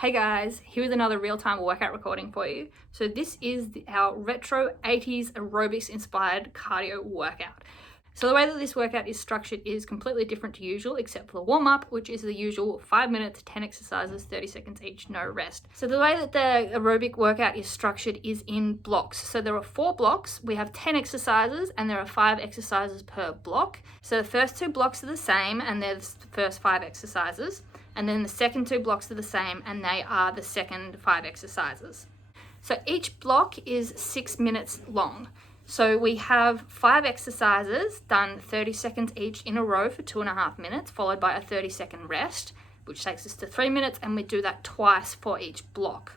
Hey guys, here's another real-time workout recording for you. So this is our retro 80s aerobics inspired cardio workout. So the way that this workout is structured is completely different to usual, except for the warm-up, which is the usual 5 minutes, 10 exercises, 30 seconds each, no rest. So the way that the aerobic workout is structured is in blocks. So there are 4 blocks, we have 10 exercises, and there are 5 exercises per block. So the first 2 blocks are the same, and there's the first 5 exercises. And then the second 2 blocks are the same, and they are the second 5 exercises. So each block is 6 minutes long. So we have 5 exercises done 30 seconds each in a row for 2.5 minutes, followed by a 30-second rest, which takes us to 3 minutes, and we do that twice for each block.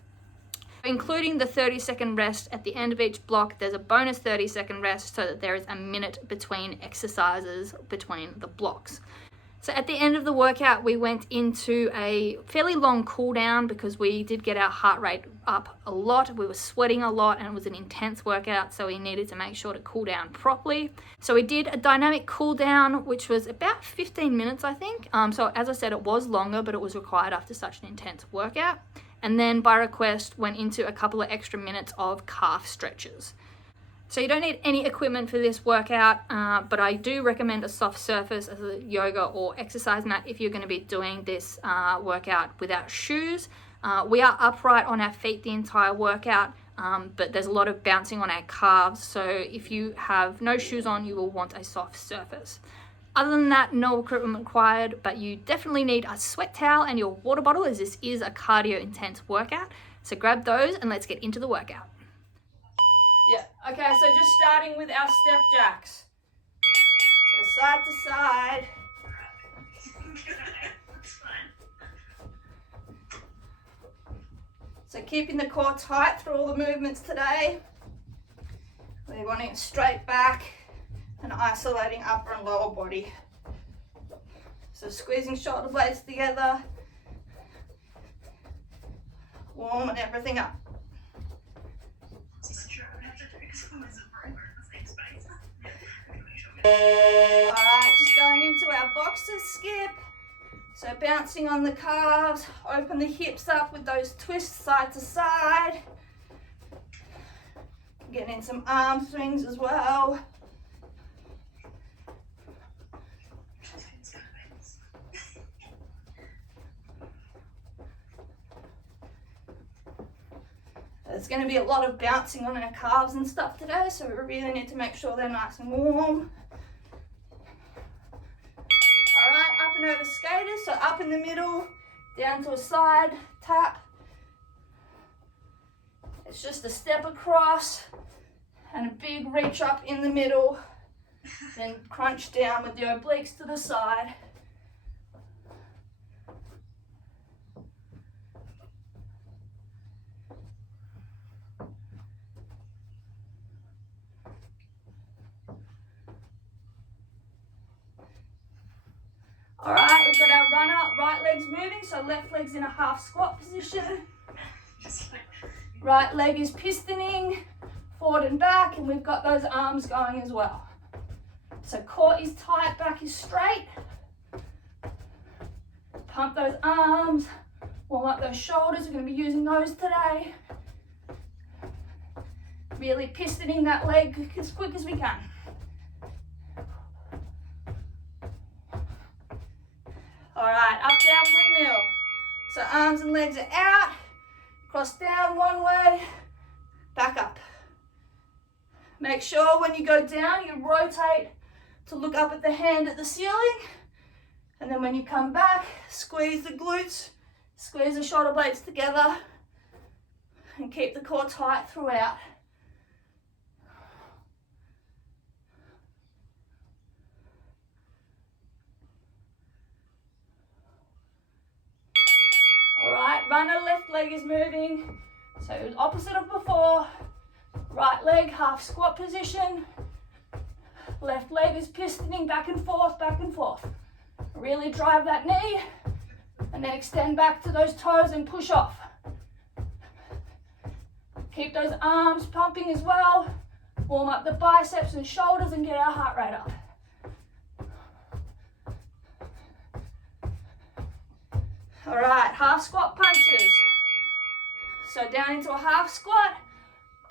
Including the 30-second rest at the end of each block, there's a bonus 30-second rest so that there is a minute between exercises between the blocks. So at the end of the workout, we went into a fairly long cool down because we did get our heart rate up a lot. We were sweating a lot and it was an intense workout, so we needed to make sure to cool down properly. So we did a dynamic cool down, which was about 15 minutes, I think. So as I said, it was longer, but it was required after such an intense workout. And then by request, went into a couple of extra minutes of calf stretches. So you don't need any equipment for this workout, but I do recommend a soft surface as a yoga or exercise mat if you're going to be doing this workout without shoes. We are upright on our feet the entire workout, but there's a lot of bouncing on our calves. So if you have no shoes on, you will want a soft surface. Other than that, no equipment required, but you definitely need a sweat towel and your water bottle, as this is a cardio intense workout. So grab those and let's get into the workout. Yeah, okay, so just starting with our step jacks. So side to side. So keeping the core tight through all the movements today. We're wanting straight back and isolating upper and lower body. So squeezing shoulder blades together. Warming everything up. Alright, just going into our boxer skip. So bouncing on the calves, open the hips up with those twists side to side. Getting in some arm swings as well. There's going to be a lot of bouncing on our calves and stuff today, so we really need to make sure they're nice and warm. Alright, up and over skaters, so up in the middle, down to a side tap. It's just a step across and a big reach up in the middle, then crunch down with the obliques to the side. Alright, we've got our runner, right leg's moving, so left leg's in a half squat position. Right leg is pistoning, forward and back, and we've got those arms going as well. So core is tight, back is straight. Pump those arms, warm up those shoulders, we're going to be using those today. Really pistoning that leg as quick as we can. Alright, up, down, windmill. So arms and legs are out, cross down one way, back up. Make sure when you go down, you rotate to look up at the hand at the ceiling. And then when you come back, squeeze the glutes, squeeze the shoulder blades together, and keep the core tight throughout. Alright, runner, left leg is moving. So opposite of before, right leg, half squat position. Left leg is pistoning back and forth, back and forth. Really drive that knee and then extend back to those toes and push off. Keep those arms pumping as well. Warm up the biceps and shoulders and get our heart rate up. All right, half squat punches. So down into a half squat,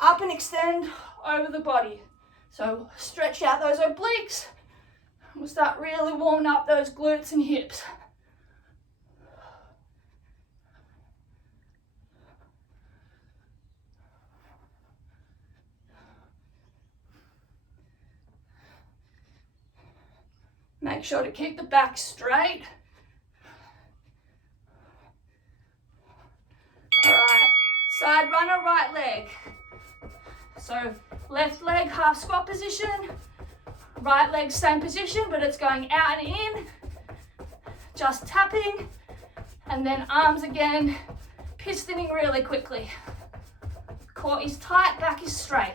up and extend over the body. So stretch out those obliques. We'll start really warming up those glutes and hips. Make sure to keep the back straight. All right, side runner, right leg. So left leg, half squat position. Right leg, same position, but it's going out and in. Just tapping. And then arms again, pistoning really quickly. Core is tight, back is straight.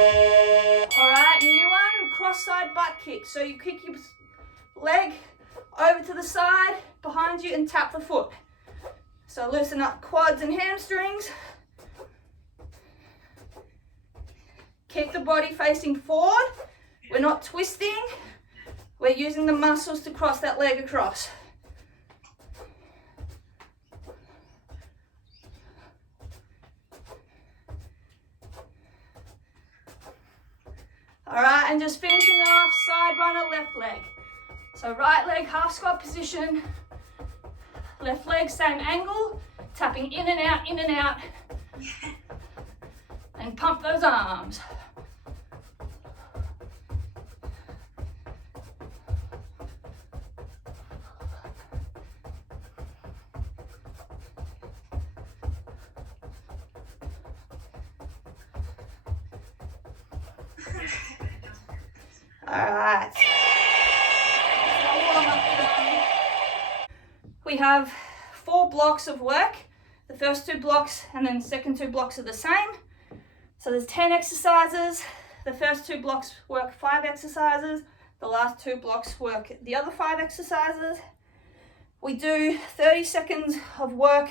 Alright, new one, cross side butt kick. So you kick your leg over to the side, behind you, and tap the foot. So loosen up quads and hamstrings. Keep the body facing forward. We're not twisting. We're using the muscles to cross that leg across. All right, and just finishing off, side runner, left leg. So right leg, half squat position. Left leg, same angle. Tapping in and out, in and out. And pump those arms. All right. We have 4 blocks of work. The first 2 blocks and then the second 2 blocks are the same. So there's 10 exercises. The first 2 blocks work 5 exercises. The last 2 blocks work the other 5 exercises. We do 30 seconds of work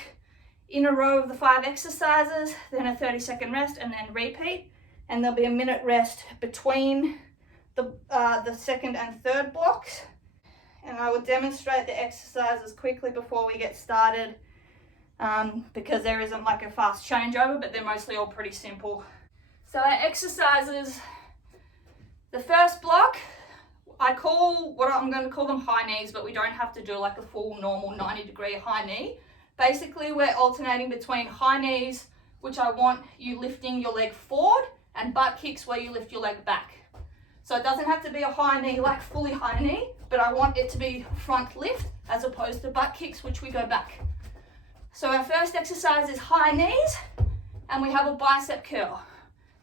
in a row of the 5 exercises, then a 30-second rest, and then repeat. And there'll be a minute rest between the second and third blocks. And I will demonstrate the exercises quickly before we get started because there isn't like a fast changeover, but they're mostly all pretty simple. So our exercises, the first block, I'm going to call them high knees, but we don't have to do like a full normal 90-degree high knee. Basically, we're alternating between high knees, which I want you lifting your leg forward, and butt kicks where you lift your leg back. So it doesn't have to be a high knee, like fully high knee, but I want it to be front lift as opposed to butt kicks, which we go back. So our first exercise is high knees, and we have a bicep curl.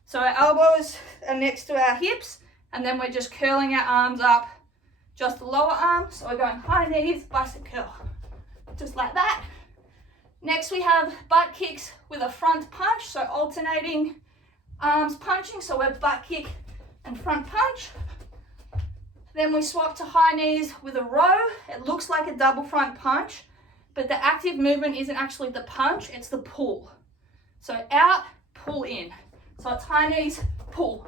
So our elbows are next to our hips, and then we're just curling our arms up, just the lower arm. So we're going high knees, bicep curl, just like that. Next we have butt kicks with a front punch, so alternating arms punching, so we're butt kick and front punch. Then we swap to high knees with a row. It looks like a double front punch, but the active movement isn't actually the punch, it's the pull. So out, pull in. So it's high knees, pull.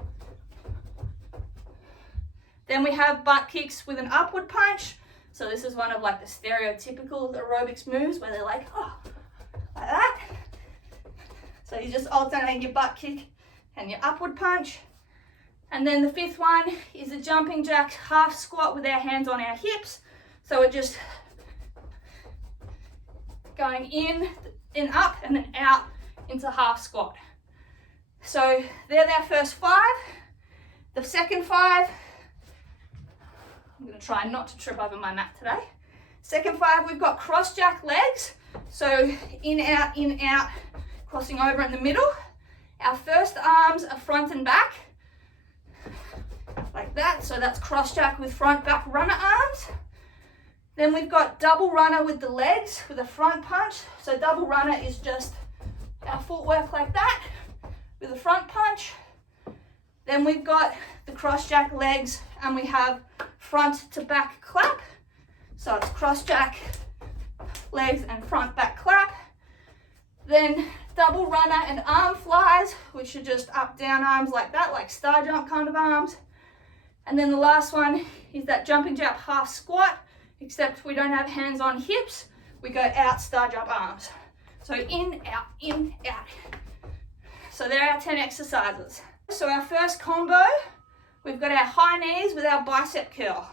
Then we have butt kicks with an upward punch. So this is one of like the stereotypical aerobics moves where they're like, oh, like that. So you just alternate your butt kick and your upward punch. And then the 5th one is a jumping jack half squat with our hands on our hips. So we're just going in, up, and then out into half squat. So they're our first 5. The second 5, I'm going to try not to trip over my mat today. Second 5, we've got cross jack legs. So in, out, crossing over in the middle. Our first arms are front and back, like that. So that's cross jack with front back runner arms. Then we've got double runner with the legs with a front punch. So double runner is just our footwork like that with a front punch. Then we've got the cross jack legs and we have front to back clap. So it's cross jack legs and front back clap. Then double runner and arm flies, which are just up down arms like that, like star jump kind of arms. And then the last one is that jumping jack half squat, except we don't have hands on hips. We go out, star jump arms. So in, out. So there are our 10 exercises. So our first combo, we've got our high knees with our bicep curl.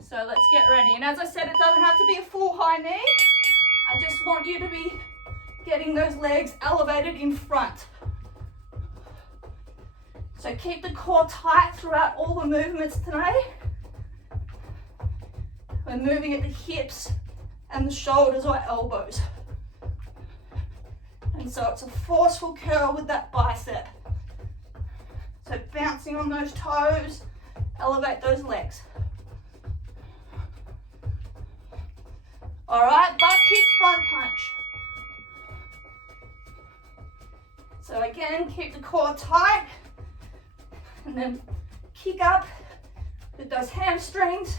So let's get ready. And as I said, it doesn't have to be a full high knee. I just want you to be getting those legs elevated in front. So keep the core tight throughout all the movements today. We're moving at the hips and the shoulders or elbows. And so it's a forceful curl with that bicep. So bouncing on those toes, elevate those legs. All right, butt kick, front punch. So again, keep the core tight and then kick up with those hamstrings.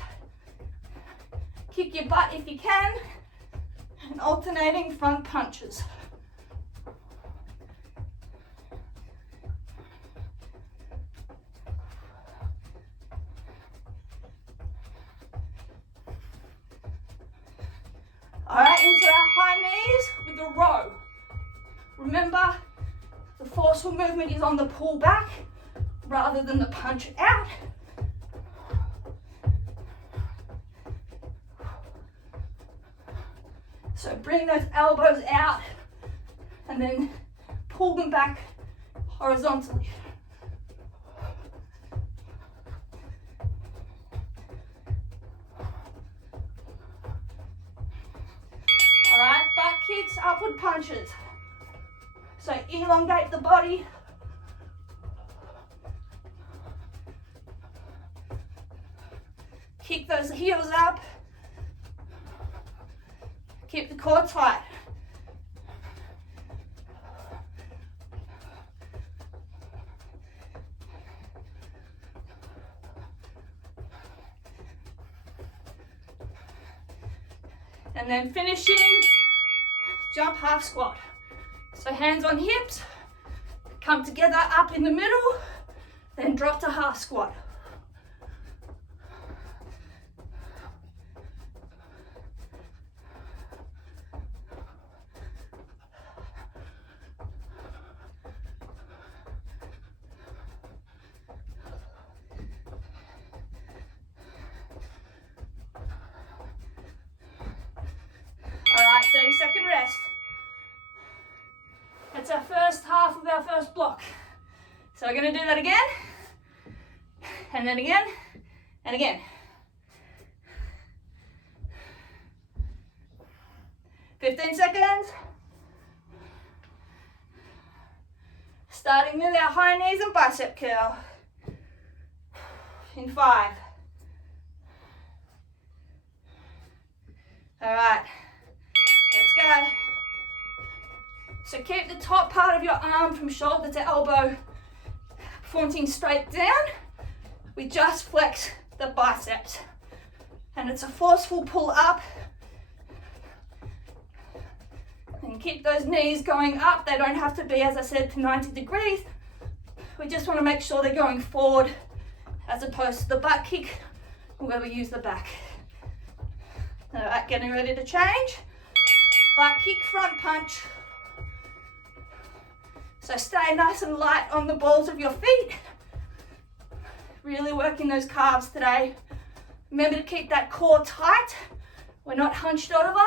Kick your butt if you can, and alternating front punches. All right, into our high knees with the row. Remember, the forceful movement is on the pull back rather than the punch out. So bring those elbows out and then pull them back horizontally. All right, butt kicks, upward punches. So elongate the body. Kick those heels up. Keep the core tight. And then finishing, jump half squat. So hands on hips, come together up in the middle, then drop to half squat. All right, 30-second rest. That's our first half of our first block. So we're going to do that again, and then again, and again. 15 seconds. Starting with our high knees and bicep curl. In 5. All right, let's go. So keep the top part of your arm from shoulder to elbow pointing straight down. We just flex the biceps. And it's a forceful pull up. And keep those knees going up. They don't have to be, as I said, to 90 degrees. We just want to make sure they're going forward as opposed to the butt kick where we use the back. All right, getting ready to change. Butt kick, front punch. So stay nice and light on the balls of your feet. Really working those calves today. Remember to keep that core tight. We're not hunched over.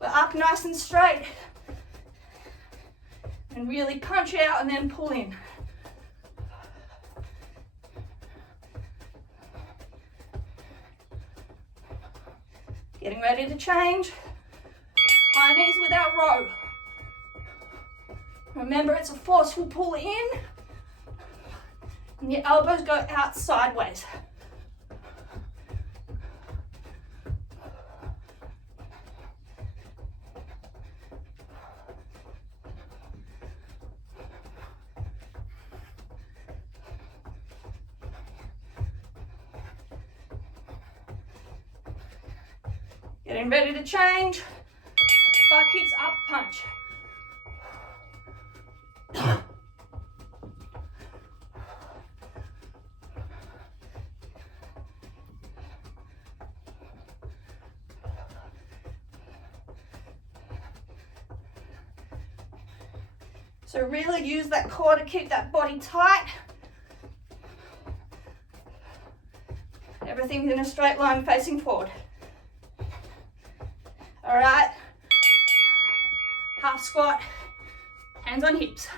We're up nice and straight. And really punch out and then pull in. Getting ready to change. High knees with our row. Remember, it's a forceful pull in. And your elbows go out sideways. Getting ready to change. Butt kicks, up punch. So really use that core to keep that body tight. Everything's in a straight line facing forward. All right. Half squat, hands on hips.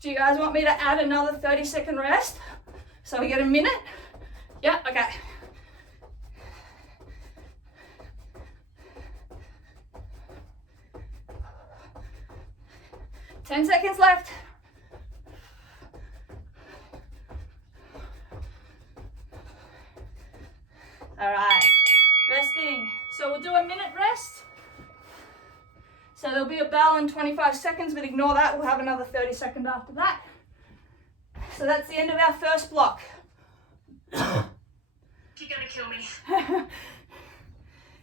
Do you guys want me to add another 30-second rest so we get a minute? Yeah, okay. Ten seconds left. All right, resting. So we'll do a minute rest. So there'll be a bell in 25 seconds, but ignore that. We'll have another 30 seconds after that. So that's the end of our first block. You're gonna kill me.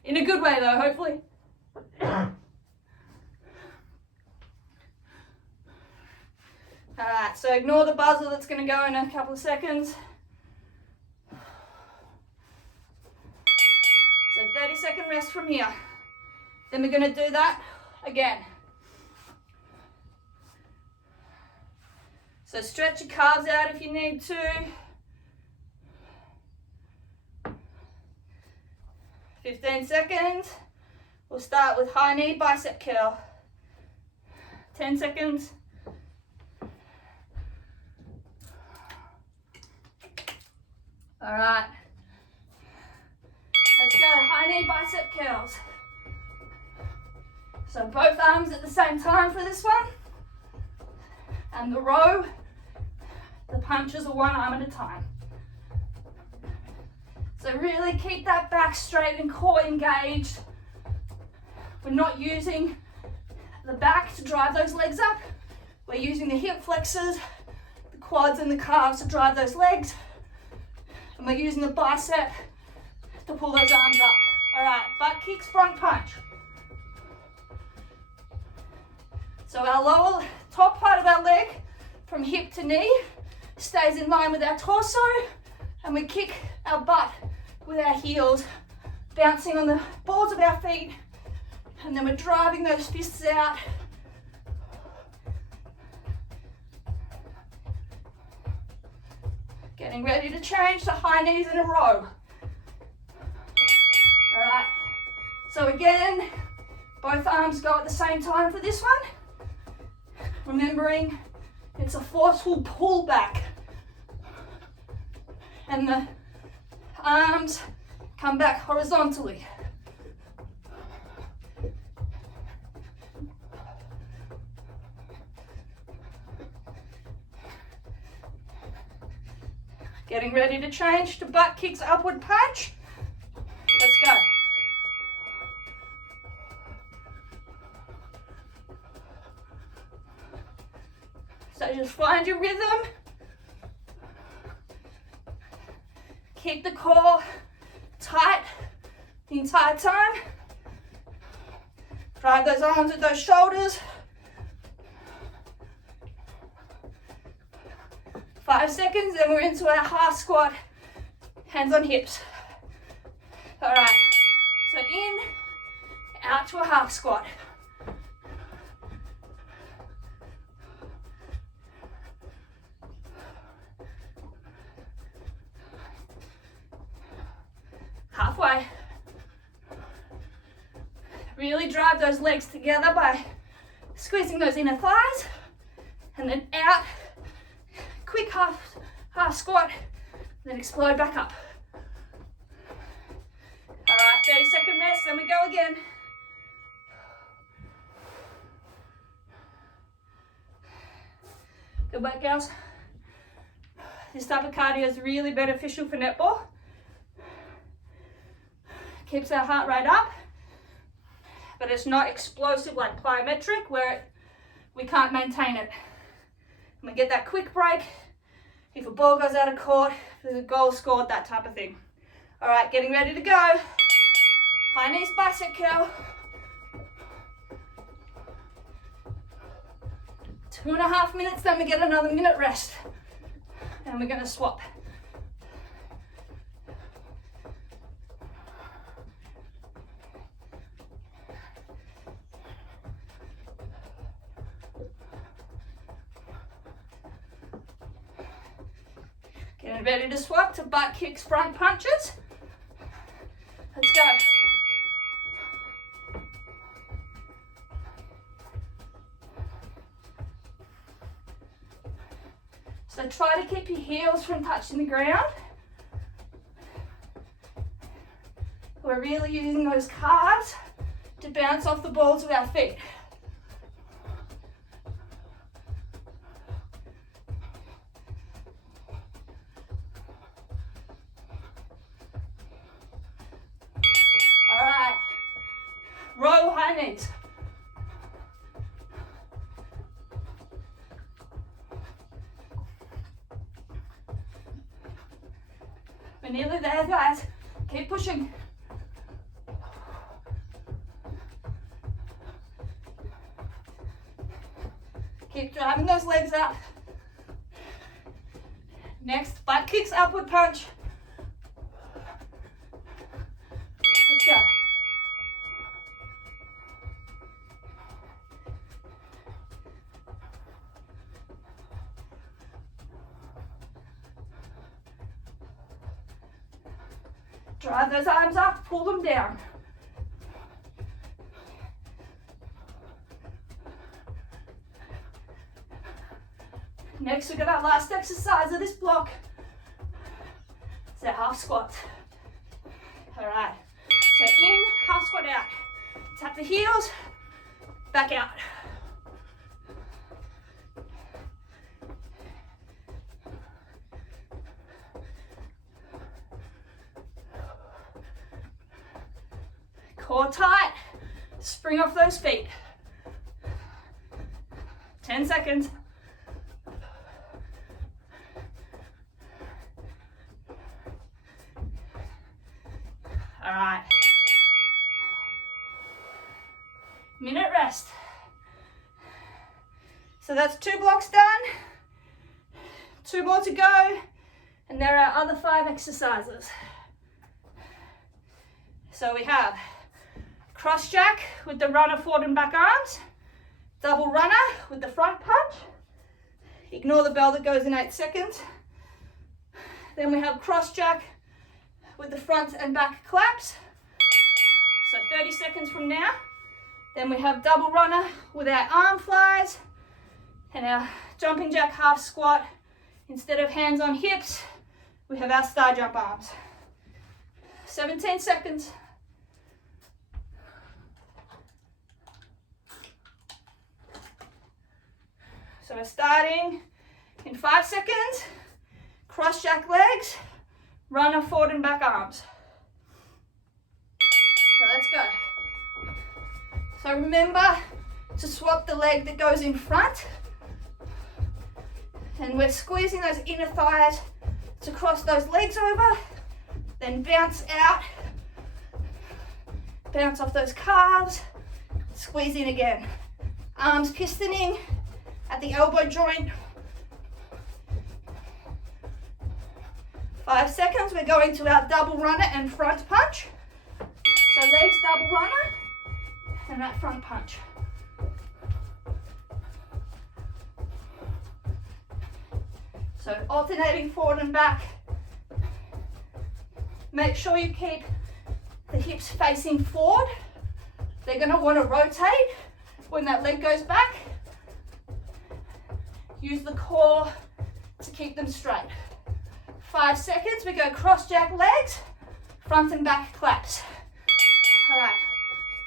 In a good way though, hopefully. All right, so ignore the buzzer that's gonna go in a couple of seconds. So 30-second rest from here. Then we're gonna do that again. So stretch your calves out if you need to. 15 seconds. We'll start with high knee bicep curl. 10 seconds. All right. Let's go, high knee bicep curls. So both arms at the same time for this one. And the row, the punches are one arm at a time. So really keep that back straight and core engaged. We're not using the back to drive those legs up. We're using the hip flexors, the quads and the calves to drive those legs. And we're using the bicep to pull those arms up. All right, butt kicks, front punch. So our lower top part of our leg from hip to knee stays in line with our torso, and we kick our butt with our heels, bouncing on the balls of our feet, and then we're driving those fists out. Getting ready to change to high knees in a row. All right, so again, both arms go at the same time for this one. Remembering it's a forceful pull back. And the arms come back horizontally. Getting ready to change to butt kicks, upward punch. Let's go. So just find your rhythm. Keep the core tight the entire time. Drive those arms with those shoulders. 5 seconds, then we're into our half squat, hands on hips. All right, so in, out to a half squat. Halfway. Really drive those legs together by squeezing those inner thighs, and then out. Quick half squat, then explode back up. All right, 30-second rest, then we go again. Good work, girls. This type of cardio is really beneficial for netball. Keeps our heart rate up, but it's not explosive like plyometric where we can't maintain it. And we get that quick break if a ball goes out of court, if there's a goal scored, that type of thing. All right, getting ready to go. High knees bicep curl. 2.5 minutes, then we get another minute rest. And we're gonna swap. Getting ready to swap to butt kicks, front punches. Let's go. So try to keep your heels from touching the ground. We're really using those calves to bounce off the balls with our feet. All right, row high knees. We're nearly there, guys. Keep pushing. Keep driving those legs up. Next, butt kicks, upward punch. Let's go. Drive those arms up, pull them down. Next, we've got our last exercise of this block. It's our half squat. All right, so in, half squat out. Tap the heels, back out. Core tight, spring off those feet. 10 seconds. All right. Minute rest. So that's 2 blocks done. 2 more to go. And there are other 5 exercises. So we have cross jack with the runner forward and back arms. Double runner with the front punch. Ignore the bell that goes in 8 seconds. Then we have cross jack with the front and back claps. So 30 seconds from now. Then we have double runner with our arm flies and our jumping jack half squat. Instead of hands on hips, we have our star jump arms. 17 seconds. So we're starting in 5 seconds. Cross jack legs. Runner forward and back arms. So let's go. So remember to swap the leg that goes in front. And we're squeezing those inner thighs to cross those legs over. Then bounce out. Bounce off those calves. Squeeze in again. Arms pistoning at the elbow joint. 5 seconds, we're going to our double runner and front punch. So legs double runner and that front punch. So alternating forward and back. Make sure you keep the hips facing forward. They're going to want to rotate when that leg goes back. Use the core to keep them straight. 5 seconds, we go cross jack legs, front and back claps. All right,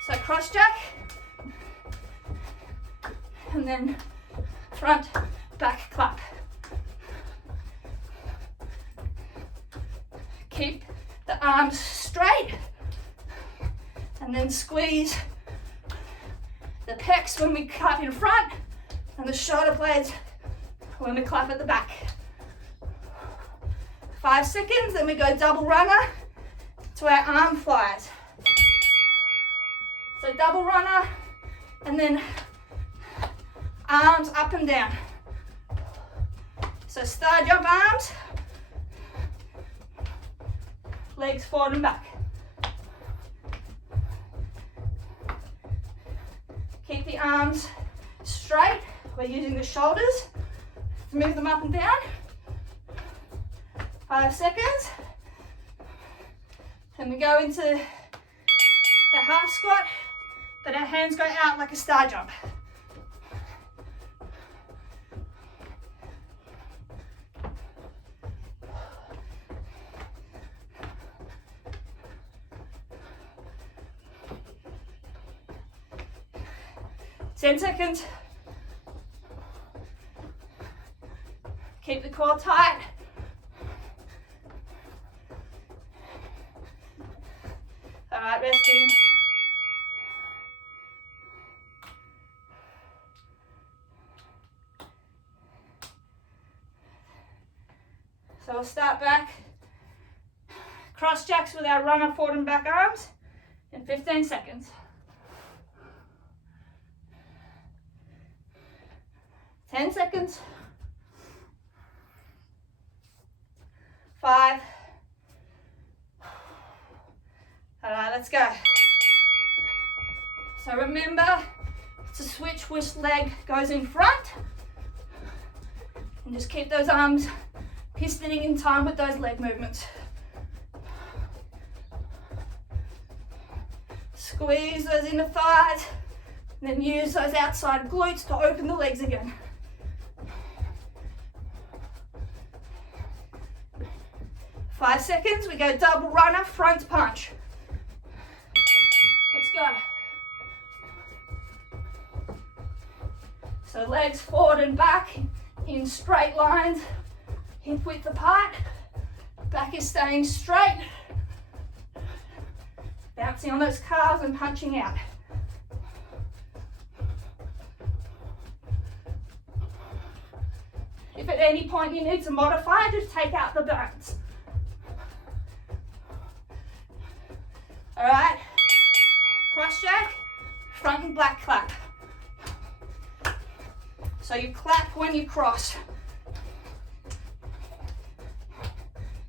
so cross jack, and then front, back clap. Keep the arms straight, and then squeeze the pecs when we clap in front, and the shoulder blades when we clap at the back. 5 seconds, then we go double runner to our arm flies. So double runner, and then arms up and down. So star jump arms, legs forward and back. Keep the arms straight. We're using the shoulders to move them up and down. 5 seconds. Then we go into a half squat, but our hands go out like a star jump. Ten seconds. Keep the core tight. All right, resting. So we'll start back. Cross jacks with our runner forward and back arms in 15 seconds. 10 seconds. 5. All right, let's go. So remember to switch which leg goes in front, and just keep those arms pistoning in time with those leg movements. Squeeze those inner thighs, and then use those outside glutes to open the legs again. 5 seconds, we go double runner, front punch. Let's go. So legs forward and back in straight lines, hip width apart. Back is staying straight. Bouncing on those calves and punching out. If at any point you need to modify, just take out the bounce. All right, cross jack, front and back clap. So you clap when you cross.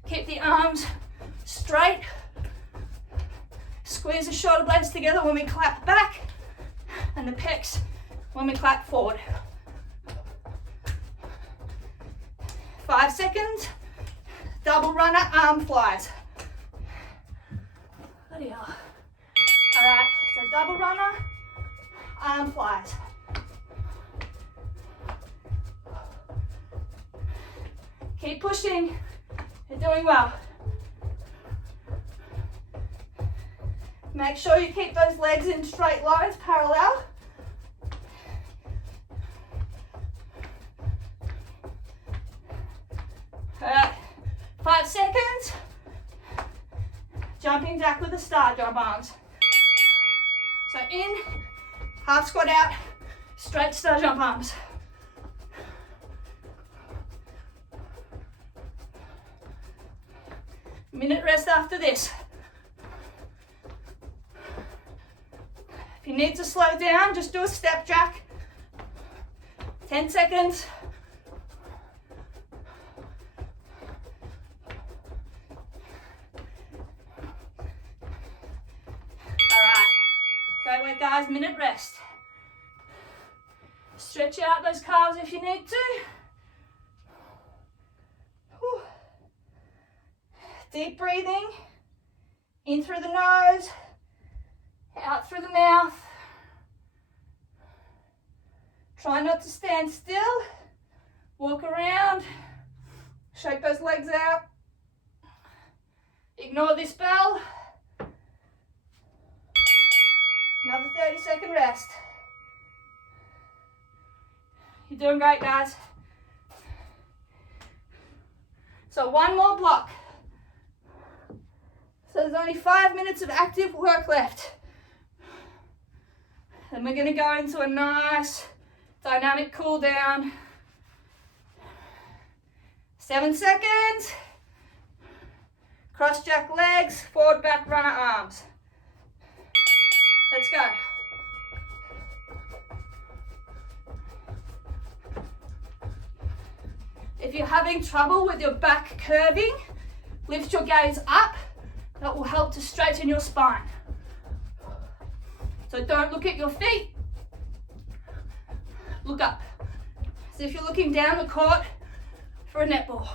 Keep the arms straight. Squeeze the shoulder blades together when we clap back, and the pecs when we clap forward. 5 seconds, double runner, arm flies. Bloody hell. All right, so double runner, arm flies. Keep pushing, you're doing well. Make sure you keep those legs in straight lines, parallel. All right, 5 seconds. Jumping jack with the star jump arms. So in, half squat out, straight star jump arms. Minute rest after this. If you need to slow down, just do a step jack. 10 seconds. Great work, guys. Minute rest. Stretch out those calves if you need to. Whew. Deep breathing. In through the nose, out through the mouth. Try not to stand still. Walk around. Shake those legs out. Ignore this bell. Another 30-second rest. You're doing great, guys. So one more block. So there's only 5 minutes of active work left. Then we're going to go into a nice dynamic cool down. 7 seconds. Cross jack legs, forward back runner arms. Let's go. If you're having trouble with your back curving, lift your gaze up. That will help to straighten your spine. So don't look at your feet. Look up. As if you're looking down the court for a netball.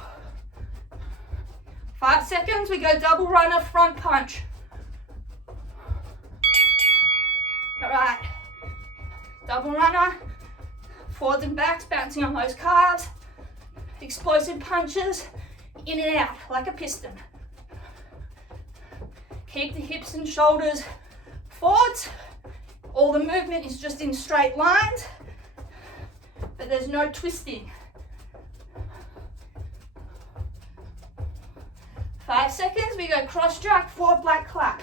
5 seconds, we go double runner, front punch. All right, double runner, forwards and backs, bouncing on those calves, explosive punches, in and out, like a piston. Keep the hips and shoulders forwards. All the movement is just in straight lines, but there's no twisting. 5 seconds, we go cross jack, forward black clap.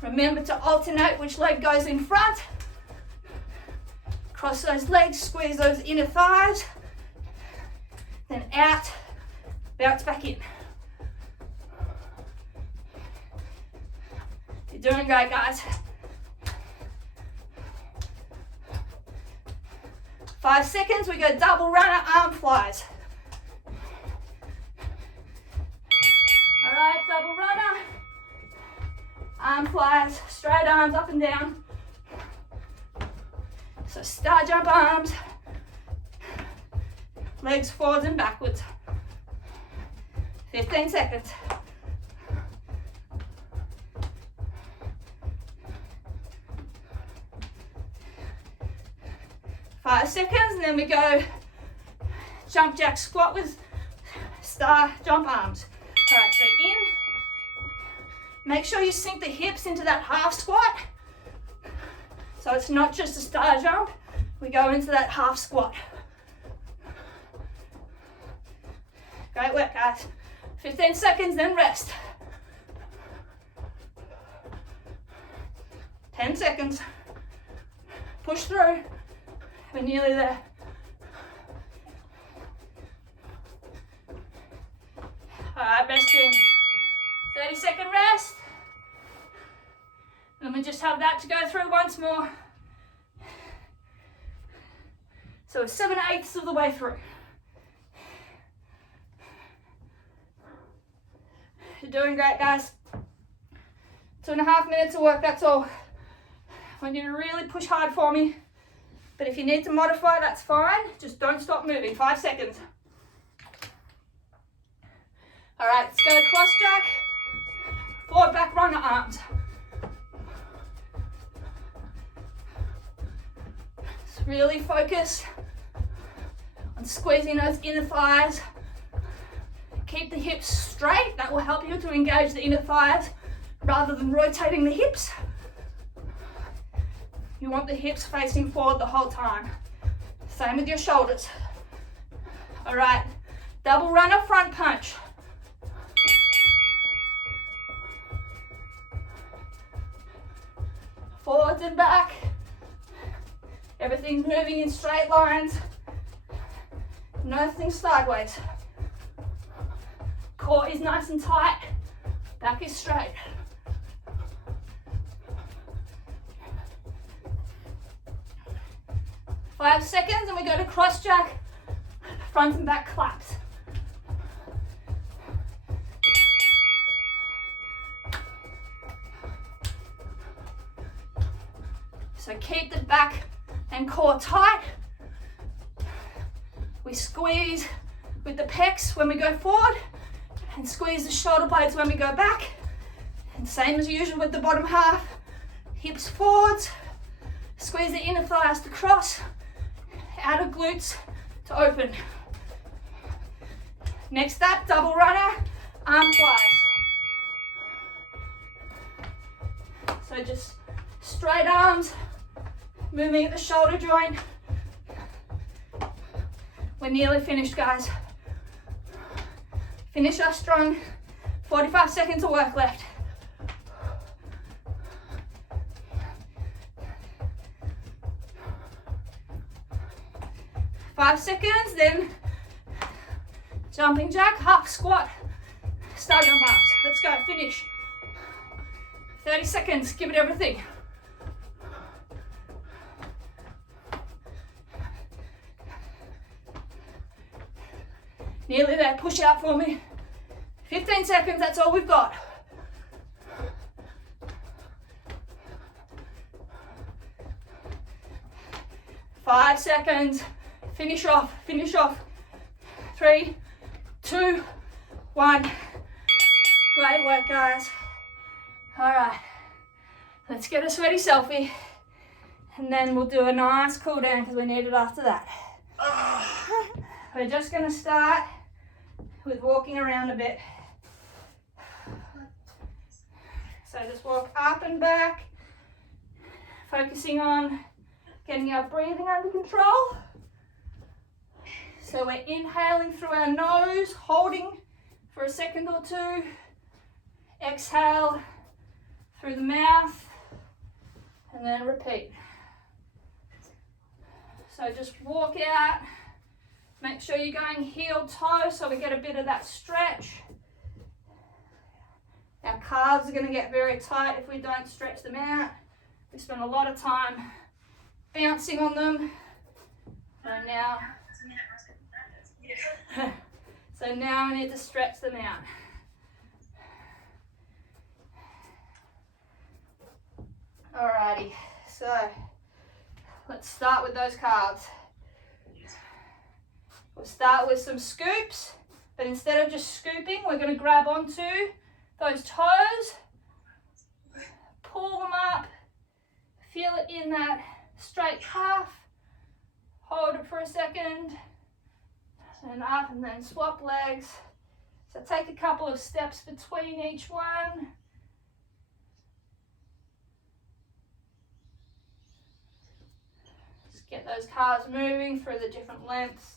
Remember to alternate which leg goes in front. Cross those legs, squeeze those inner thighs, then out, bounce back in. You're doing great, guys. 5 seconds, we go double runner, arm flies. All right, double runner, arm flies, straight arms up and down. So star jump arms, legs forwards and backwards. 15 seconds. Five seconds, and then we go jump jack squat with star jump arms. All right, so in, make sure you sink the hips into that half squat. So it's not just a star jump, we go into that half squat. Great work, guys. 15 seconds, then rest. 10 seconds. Push through. We're nearly there. All right, resting. 30-second rest. And we just have that to go through once more. So we're 7/8 of the way through. You're doing great, guys. 2.5 minutes of work, that's all. I want you to really push hard for me. But if you need to modify, that's fine. Just don't stop moving. 5 seconds. All right, let's go cross jack. Forward back runner arms. Just really focus on squeezing those inner thighs. Keep the hips straight. That will help you to engage the inner thighs rather than rotating the hips. You want the hips facing forward the whole time. Same with your shoulders. All right, double runner, front punch. Forwards and back. Everything's moving in straight lines. Nothing sideways. Core is nice and tight. Back is straight. Five seconds and we go to cross jack, front and back claps. So keep the back and core tight. We squeeze with the pecs when we go forward and squeeze the shoulder blades when we go back. And same as usual with the bottom half. Hips forwards, squeeze the inner thighs to cross, outer glutes to open. Next up, double runner, arm flies. So just straight arms, moving at the shoulder joint. We're nearly finished, guys. Finish us strong. 45 seconds of work left. Five seconds, then jumping jack, half squat, star jump arms. Let's go, finish. 30 seconds, give it everything. Nearly there, push out for me. 15 seconds, that's all we've got. Five seconds. Finish off, finish off. 3, 2, 1. Great work, guys. All right, let's get a sweaty selfie, and then we'll do a nice cool down because we need it after that. We're just gonna start with walking around a bit. So just walk up and back, focusing on getting our breathing under control. So we're inhaling through our nose, holding for a second or two. Exhale through the mouth, and then repeat. So just walk out. Make sure you're going heel toe so we get a bit of that stretch. Our calves are going to get very tight if we don't stretch them out. We spend a lot of time bouncing on them. So now we need to stretch them out. Alrighty, so let's start with those calves. We'll start with some scoops, but instead of just scooping, we're going to grab onto those toes, pull them up, feel it in that straight calf, hold it for a second, and up, and then swap legs. So take a couple of steps between each one. Just get those calves moving through the different lengths.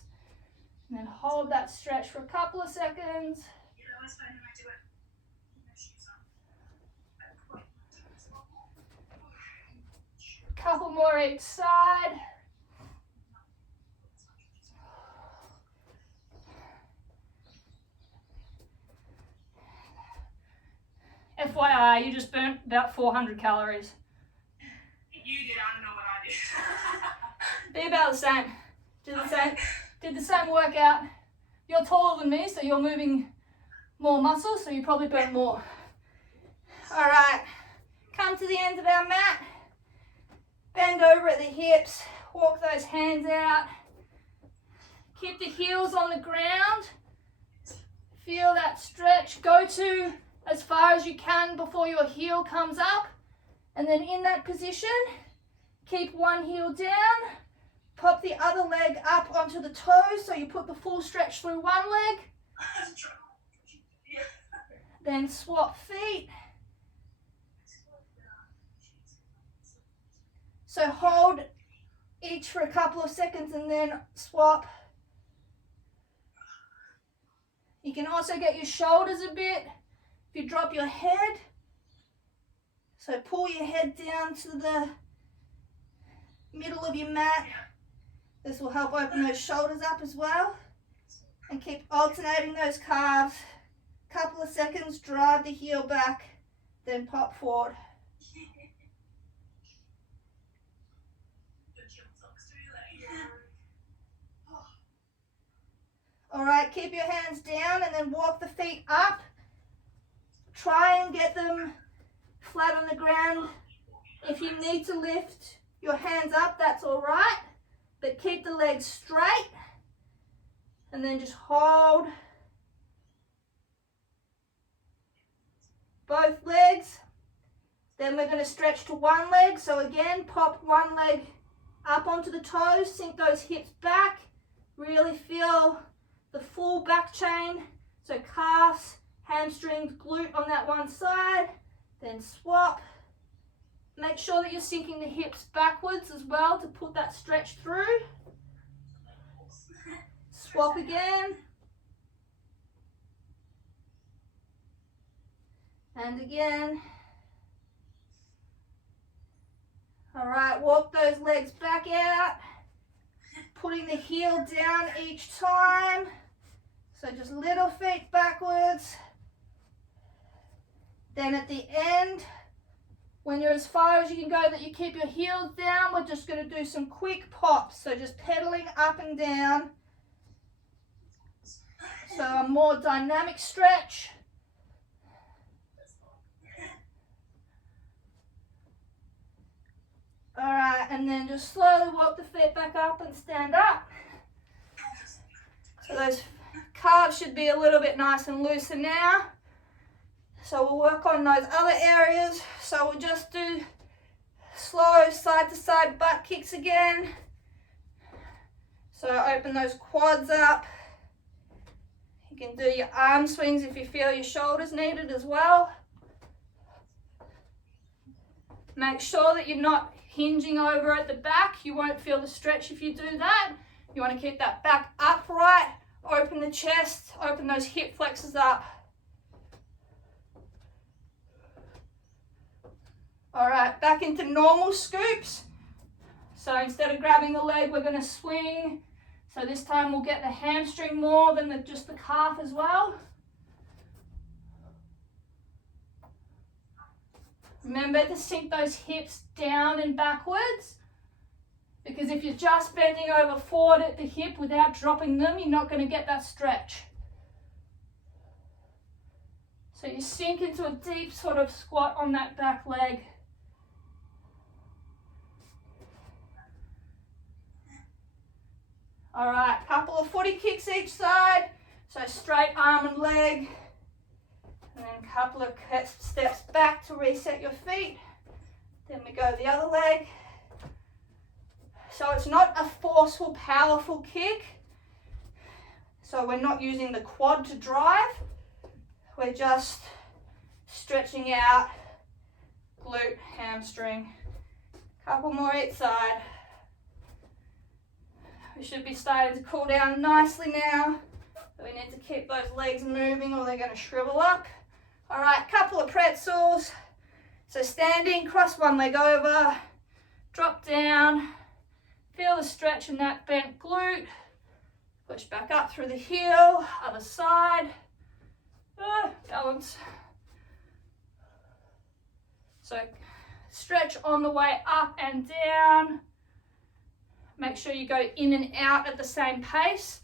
And then hold that stretch for a couple of seconds. A couple more each side. FYI, you just burnt about 400 calories. You did, I don't know what I did. Be about the same. Did the same workout. You're taller than me, so you're moving more muscle, so you probably burn more. All right, come to the end of our mat. Bend over at the hips, walk those hands out. Keep the heels on the ground. Feel that stretch. Go to as far as you can before your heel comes up. And then in that position, keep one heel down. Pop the other leg up onto the toes, so you put the full stretch through one leg. Then swap feet. So hold each for a couple of seconds and then swap. You can also get your shoulders a bit if you drop your head. So pull your head down to the middle of your mat. This will help open those shoulders up as well. And keep alternating those calves. Couple of seconds, drive the heel back, then pop forward. All right, keep your hands down and then walk the feet up. Try and get them flat on the ground. If you need to lift your hands up, that's all right. But keep the legs straight. And then just hold both legs. Then we're going to stretch to one leg. So again, pop one leg up onto the toes, sink those hips back. Really feel the full back chain. So calves, hamstrings, glute on that one side. Then swap. Make sure that you're sinking the hips backwards as well to put that stretch through. Swap again. And again. All right, walk those legs back out. Putting the heel down each time. So just little feet backwards. Then at the end, when you're as far as you can go that you keep your heels down, we're just going to do some quick pops. So just pedaling up and down. So a more dynamic stretch. All right, and then just slowly walk the feet back up and stand up. So those calves should be a little bit nice and looser now. So we'll work on those other areas. So we'll just do slow side to side butt kicks again. So open those quads up. You can do your arm swings if you feel your shoulders needed as well. Make sure that you're not hinging over at the back. You won't feel the stretch if you do that. You want to keep that back upright. Open the chest, open those hip flexors up. All right, back into normal scoops. So instead of grabbing the leg, we're going to swing. So this time we'll get the hamstring more than just the calf as well. Remember to sink those hips down and backwards, because if you're just bending over forward at the hip without dropping them, you're not going to get that stretch. So you sink into a deep sort of squat on that back leg. All right, couple of footy kicks each side. So straight arm and leg. And then a couple of steps back to reset your feet. Then we go the other leg. So it's not a forceful, powerful kick. So we're not using the quad to drive. We're just stretching out glute, hamstring. Couple more each side. We should be starting to cool down nicely now. We need to keep those legs moving or they're going to shrivel up. All right, couple of pretzels. So standing, cross one leg over, drop down, feel the stretch in that bent glute. Push back up through the heel, other side. Balance. So stretch on the way up and down. Make sure you go in and out at the same pace.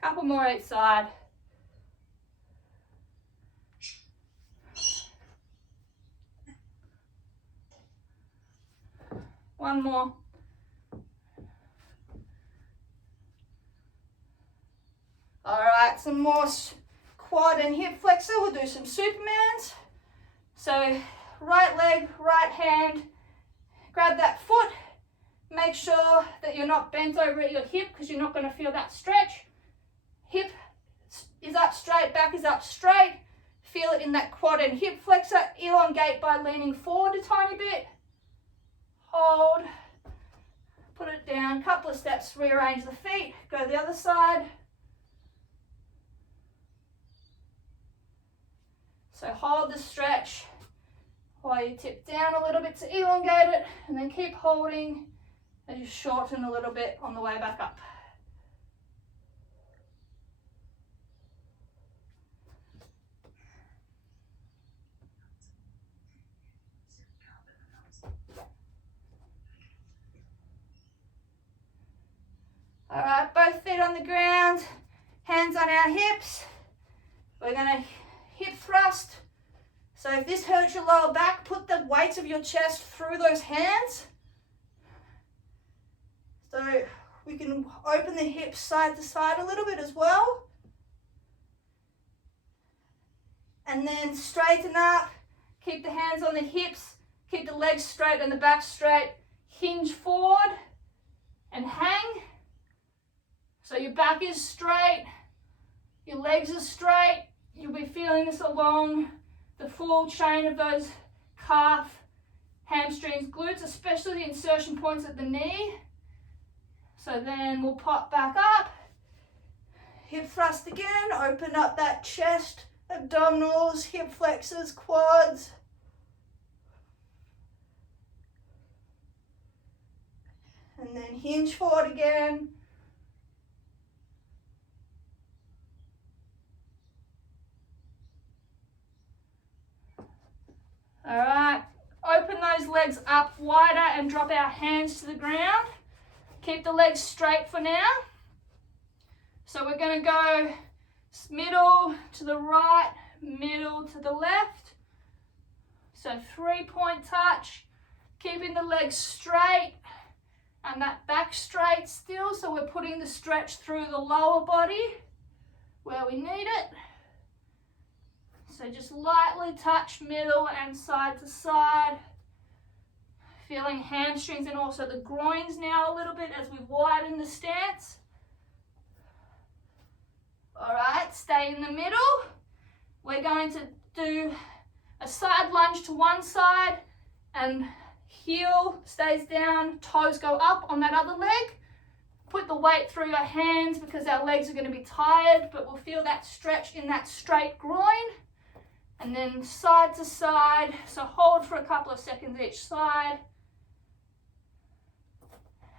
Couple more each side. One more. All right, some more quad and hip flexor. We'll do some Supermans. So right leg, right hand, grab that foot. Make sure that you're not bent over at your hip because you're not going to feel that stretch. Hip is up straight, back is up straight. Feel it in that quad and hip flexor. Elongate by leaning forward a tiny bit. Hold. Put it down. Couple of steps, rearrange the feet. Go the other side. So hold the stretch while you tip down a little bit to elongate it, and then keep holding as you shorten a little bit on the way back up. All right, both feet on the ground, hands on our hips. We're going to hip thrust. So if this hurts your lower back, put the weight of your chest through those hands. So we can open the hips side to side a little bit as well. And then straighten up, keep the hands on the hips, keep the legs straight and the back straight. Hinge forward and hang. So your back is straight, your legs are straight. You'll be feeling this along the full chain of those calf, hamstrings, glutes, especially the insertion points at the knee. So then we'll pop back up, hip thrust again, open up that chest, abdominals, hip flexors, quads. And then hinge forward again. All right, open those legs up wider and drop our hands to the ground. Keep the legs straight for now. So we're going to go middle to the right, middle to the left. So 3-point touch, keeping the legs straight and that back straight still, so we're putting the stretch through the lower body where we need it. So just lightly touch middle and side to side. Feeling hamstrings and also the groins now a little bit as we widen the stance. All right, stay in the middle. We're going to do a side lunge to one side and heel stays down, toes go up on that other leg. Put the weight through your hands because our legs are going to be tired, but we'll feel that stretch in that straight groin. And then side to side, so hold for a couple of seconds each side.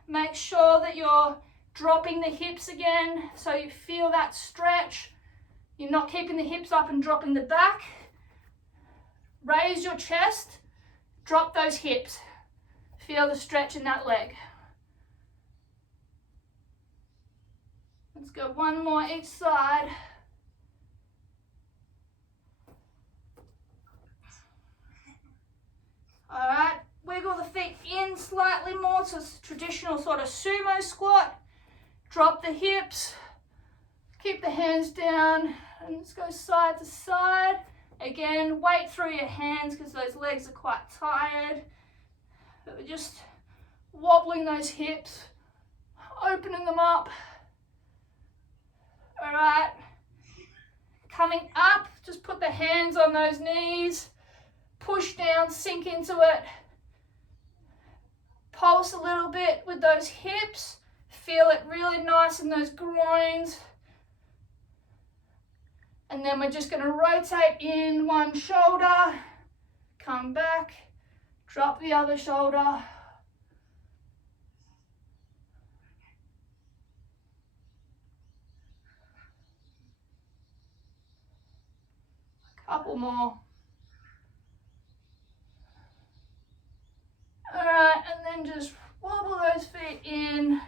Make sure that you're dropping the hips again so you feel that stretch. You're not keeping the hips up and dropping the back. Raise your chest, drop those hips. Feel the stretch in that leg. Let's go one more each side. All right, wiggle the feet in slightly more, so it's a traditional sort of sumo squat. Drop the hips, keep the hands down, and let's go side to side. Again, weight through your hands because those legs are quite tired. But we're just wobbling those hips, opening them up. All right, coming up, just put the hands on those knees. Push down, sink into it. Pulse a little bit with those hips. Feel it really nice in those groins. And then we're just going to rotate in one shoulder. Come back. Drop the other shoulder. Couple more. All right, and then just wobble those feet in,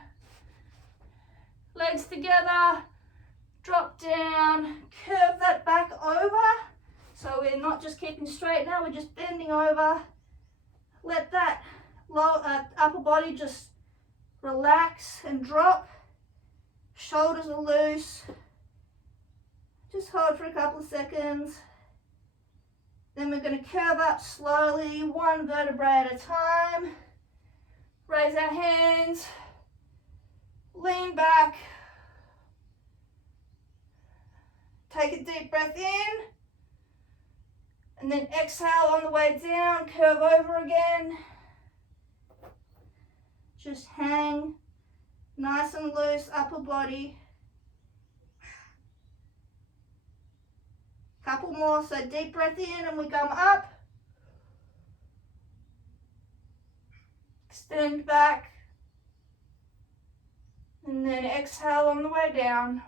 legs together, drop down, curve that back over. So we're not just keeping straight now, we're just bending over. Let that upper body just relax and drop. Shoulders are loose. Just hold for a couple of seconds. Then we're going to curve up slowly, one vertebrae at a time. Raise our hands, lean back. Take a deep breath in. And then exhale on the way down, curve over again. Just hang nice and loose, upper body. Couple more, so deep breath in and we come up. Extend back. And then exhale on the way down.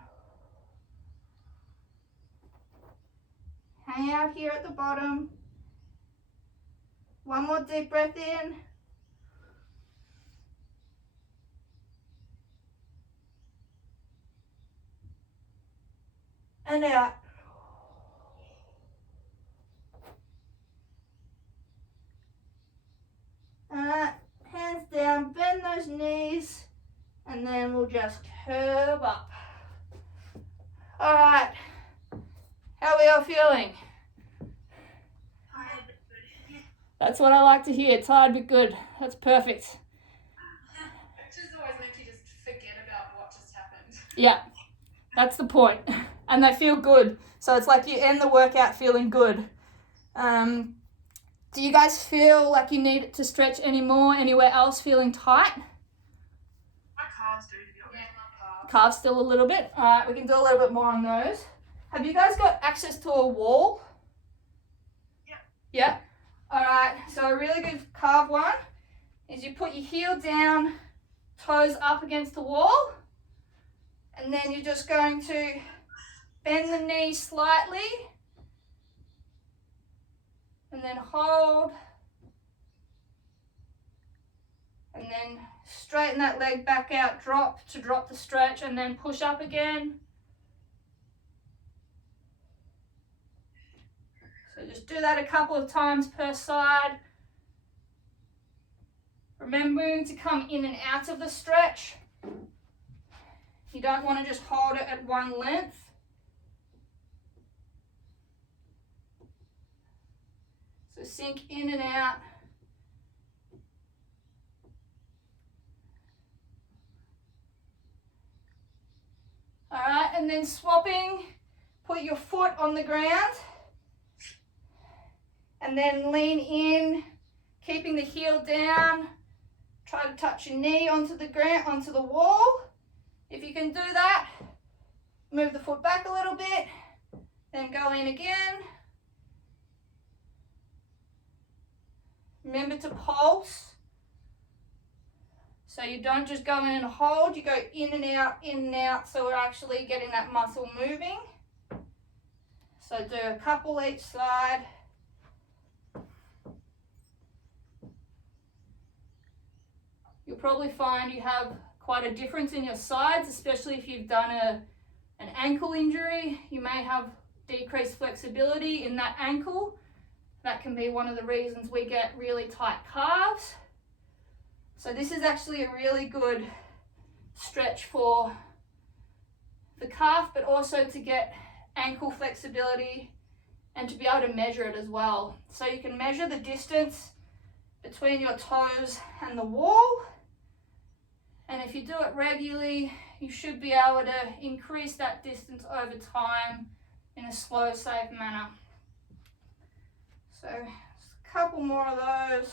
Hang out here at the bottom. One more deep breath in. And out. Hands down, bend those knees, and then we'll just curve up. All right, how are we all feeling? Tired but good. That's what I like to hear, tired but good. That's perfect. Pictures always make you just forget about what just happened. Yeah, that's the point. And they feel good. So it's like you end the workout feeling good. Do you guys feel like you need to stretch any more, anywhere else feeling tight? My calves do, to be honest. Yeah, Calves still a little bit. All right, we can do a little bit more on those. Have you guys got access to a wall? Yeah. Yeah. All right, so a really good calf one is you put your heel down, toes up against the wall, and then you're just going to bend the knee slightly, and then hold, and then straighten that leg back out, drop to drop the stretch, and then push up again. So just do that a couple of times per side. Remembering to come in and out of the stretch. You don't want to just hold it at one length. So sink in and out. All right, and then swapping, put your foot on the ground and then lean in, keeping the heel down. Try to touch your knee onto the ground, onto the wall. If you can do that, move the foot back a little bit, then go in again. Remember to pulse. So you don't just go in and hold, you go in and out, so we're actually getting that muscle moving. So do a couple each side. You'll probably find you have quite a difference in your sides, especially if you've done an ankle injury. You may have decreased flexibility in that ankle. That can be one of the reasons we get really tight calves. So this is actually a really good stretch for the calf, but also to get ankle flexibility and to be able to measure it as well. So you can measure the distance between your toes and the wall. And if you do it regularly, you should be able to increase that distance over time in a slow, safe manner. So just a couple more of those.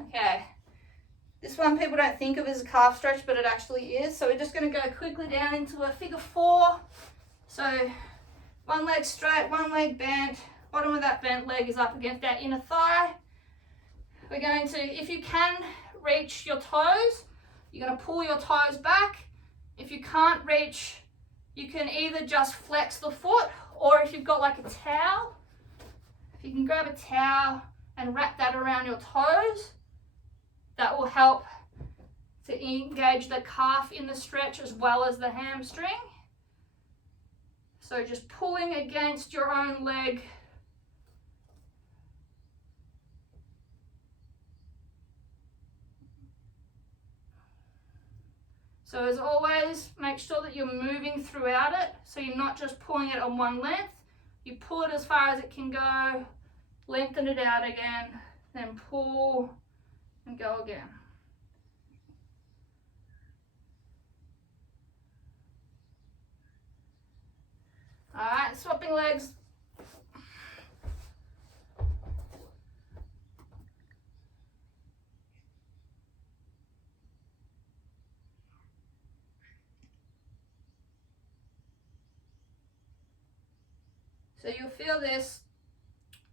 Okay, this one people don't think of as a calf stretch, but it actually is. So we're just going to go quickly down into a figure 4. So one leg straight, one leg bent, bottom of that bent leg is up against that inner thigh. We're going to, if you can reach your toes, you're going to pull your toes back. If you can't reach, you can either just flex the foot, or if you've got like a towel, if you can grab a towel and wrap that around your toes, that will help to engage the calf in the stretch as well as the hamstring. So just pulling against your own leg. So as always, make sure that you're moving throughout it. So you're not just pulling it on one length. You pull it as far as it can go, lengthen it out again, then pull and go again. All right, swapping legs. So you'll feel this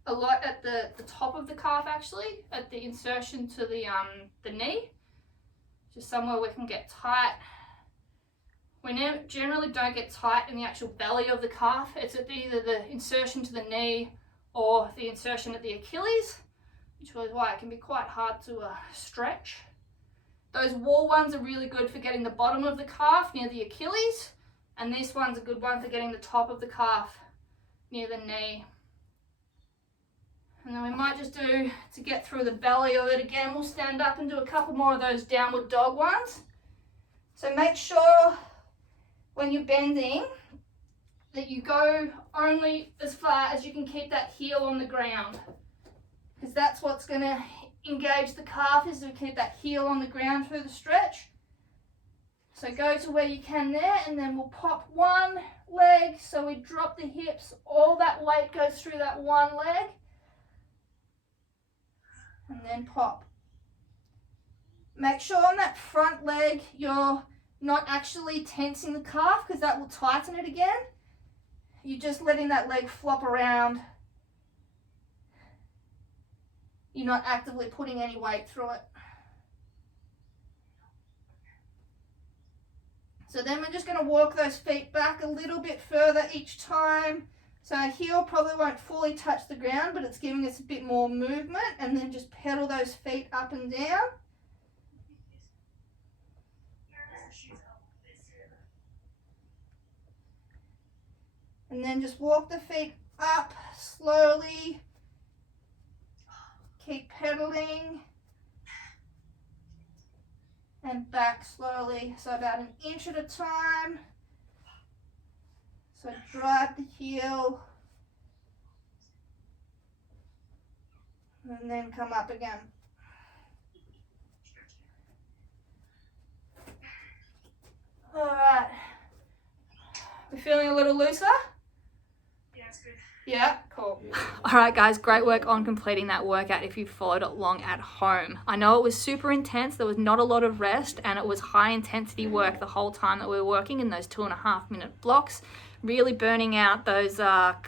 a lot at the top of the calf, actually, at the insertion to the knee, just somewhere we can get tight. We generally don't get tight in the actual belly of the calf. It's at either the insertion to the knee or the insertion at the Achilles, which is why it can be quite hard to stretch. Those wall ones are really good for getting the bottom of the calf near the Achilles, and this one's a good one for getting the top of the calf near the knee. And then we might just do, to get through the belly of it again, we'll stand up and do a couple more of those downward dog ones. So make sure when you're bending that you go only as far as you can keep that heel on the ground, because that's what's going to engage the calf, is to keep that heel on the ground through the stretch. So go to where you can there, and then we'll pop one leg, so we drop the hips, all that weight goes through that one leg, and then pop. Make sure on that front leg you're not actually tensing the calf, because that will tighten it again. You're just letting that leg flop around. You're not actively putting any weight through it. So then we're just going to walk those feet back a little bit further each time. So our heel probably won't fully touch the ground, but it's giving us a bit more movement, and then just pedal those feet up and down. And then just walk the feet up slowly. Keep pedaling. And back slowly, so about an inch at a time. So drive the heel. And then come up again. All right. We're feeling a little looser? Yeah, it's good. Yeah, cool. All right, guys, great work on completing that workout if you followed along at home. I know it was super intense. There was not a lot of rest, and it was high intensity work the whole time that we were working in those 2.5 minute blocks, really burning out those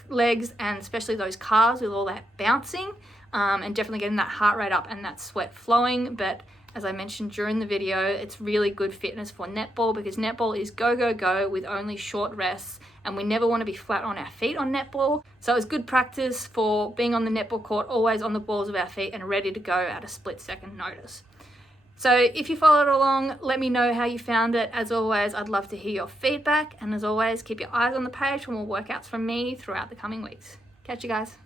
legs and especially those calves with all that bouncing, and definitely getting that heart rate up and that sweat flowing. But as I mentioned during the video, it's really good fitness for netball, because netball is go, go, go with only short rests, and we never want to be flat on our feet on netball. So it's good practice for being on the netball court, always on the balls of our feet and ready to go at a split-second notice. So if you followed along, let me know how you found it. As always, I'd love to hear your feedback. And as always, keep your eyes on the page for more workouts from me throughout the coming weeks. Catch you guys.